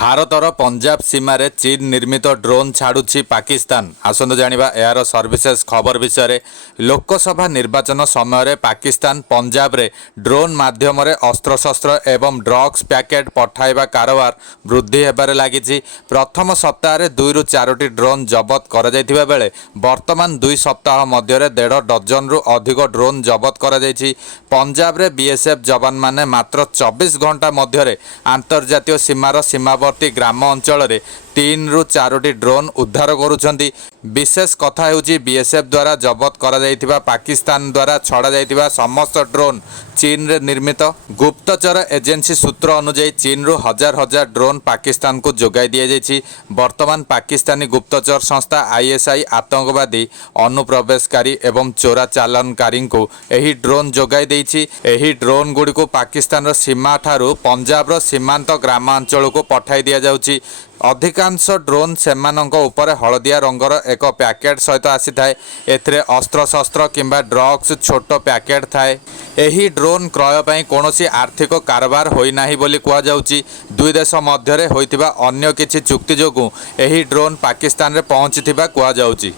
ଭାରତର ପଞ୍ଜାବ ସୀମାରେ ଚୀନ ନିର୍ମିତ ଡ୍ରୋନ୍ ଛାଡ଼ୁଛି ପାକିସ୍ତାନ। ଆସନ୍ତୁ ଜାଣିବା ଏହାର ସର୍ଭିସେସ୍ ଖବର ବିଷୟରେ। ଲୋକସଭା ନିର୍ବାଚନ ସମୟରେ ପାକିସ୍ତାନ ପଞ୍ଜାବରେ ଡ୍ରୋନ୍ ମାଧ୍ୟମରେ ଅସ୍ତ୍ରଶସ୍ତ୍ର ଏବଂ ଡ୍ରଗ୍ସ ପ୍ୟାକେଟ୍ ପଠାଇବା କାରବାର ବୃଦ୍ଧି ହେବାରେ ଲାଗିଛି। ପ୍ରଥମ ସପ୍ତାହରେ 2ରୁ 4ଟି ଡ୍ରୋନ୍ ଜବତ କରାଯାଇଥିବା ବେଳେ ବର୍ତ୍ତମାନ 2 ସପ୍ତାହ ମଧ୍ୟରେ 1.5 ଡଜନରୁ ଅଧିକ ଡ୍ରୋନ୍ ଜବତ କରାଯାଇଛି। ପଞ୍ଜାବରେ ବିଏସ୍ଏଫ୍ ଯବାନମାନେ ମାତ୍ର 24 ଘଣ୍ଟା ମଧ୍ୟରେ ଆନ୍ତର୍ଜାତୀୟ ସୀମାର ସୀମାବର୍ତ୍ତୀ ଗ୍ରାମ ଅଞ୍ଚଳରେ 3ରୁ 4ଟି ଡ୍ରୋନ୍ ଉଦ୍ଧାର କରୁଛନ୍ତି। ବିଶେଷ କଥା ହେଉଛି ବିଏସ୍ଏଫ୍ ଦ୍ୱାରା ଜବତ କରାଯାଇଥିବା ପାକିସ୍ତାନ ଦ୍ୱାରା ଛଡ଼ାଯାଇଥିବା ସମସ୍ତ ଡ୍ରୋନ୍ ଚୀନରେ ନିର୍ମିତ। ଗୁପ୍ତଚର ଏଜେନ୍ସି ସୂତ୍ର ଅନୁଯାୟୀ ଚୀନରୁ ହଜାର ହଜାର ଡ୍ରୋନ୍ ପାକିସ୍ତାନକୁ ଯୋଗାଇ ଦିଆଯାଇଛି। ବର୍ତ୍ତମାନ ପାକିସ୍ତାନୀ ଗୁପ୍ତଚର ସଂସ୍ଥା ଆଇଏସ୍ଆଇ ଆତଙ୍କବାଦୀ ଅନୁପ୍ରବେଶକାରୀ ଏବଂ ଚୋରାଚାଲାନକାରୀଙ୍କୁ ଏହି ଡ୍ରୋନ୍ ଯୋଗାଇ ଦେଇଛି। ଏହି ଡ୍ରୋନ୍ ଗୁଡ଼ିକୁ ପାକିସ୍ତାନର ସୀମାଠାରୁ ପଞ୍ଜାବର ସୀମାନ୍ତ ଗ୍ରାମାଞ୍ଚଳକୁ ପଠାଇ ଦିଆଯାଉଛି। ଅଧିକାଂଶ ଡ୍ରୋନ୍ ସେମାନଙ୍କ ଉପରେ ହଳଦିଆ ରଙ୍ଗର ଏକ ପ୍ୟାକେଟ୍ ସହିତ ଆସିଥାଏ। ଏଥିରେ ଅସ୍ତ୍ରଶସ୍ତ୍ର କିମ୍ବା ଡ୍ରଗ୍ସ ଛୋଟ ପ୍ୟାକେଟ୍ ଥାଏ। ଏହି ଡ୍ରୋନ୍ କ୍ରୟ ପାଇଁ କୌଣସି ଆର୍ଥିକ କାରବାର ହୋଇନାହିଁ ବୋଲି କୁହାଯାଉଛି। ଦୁଇ ଦେଶ ମଧ୍ୟରେ ହୋଇଥିବା ଅନ୍ୟ କିଛି ଚୁକ୍ତି ଯୋଗୁଁ ଏହି ଡ୍ରୋନ୍ ପାକିସ୍ତାନରେ ପହଞ୍ଚିଥିବା କୁହାଯାଉଛି।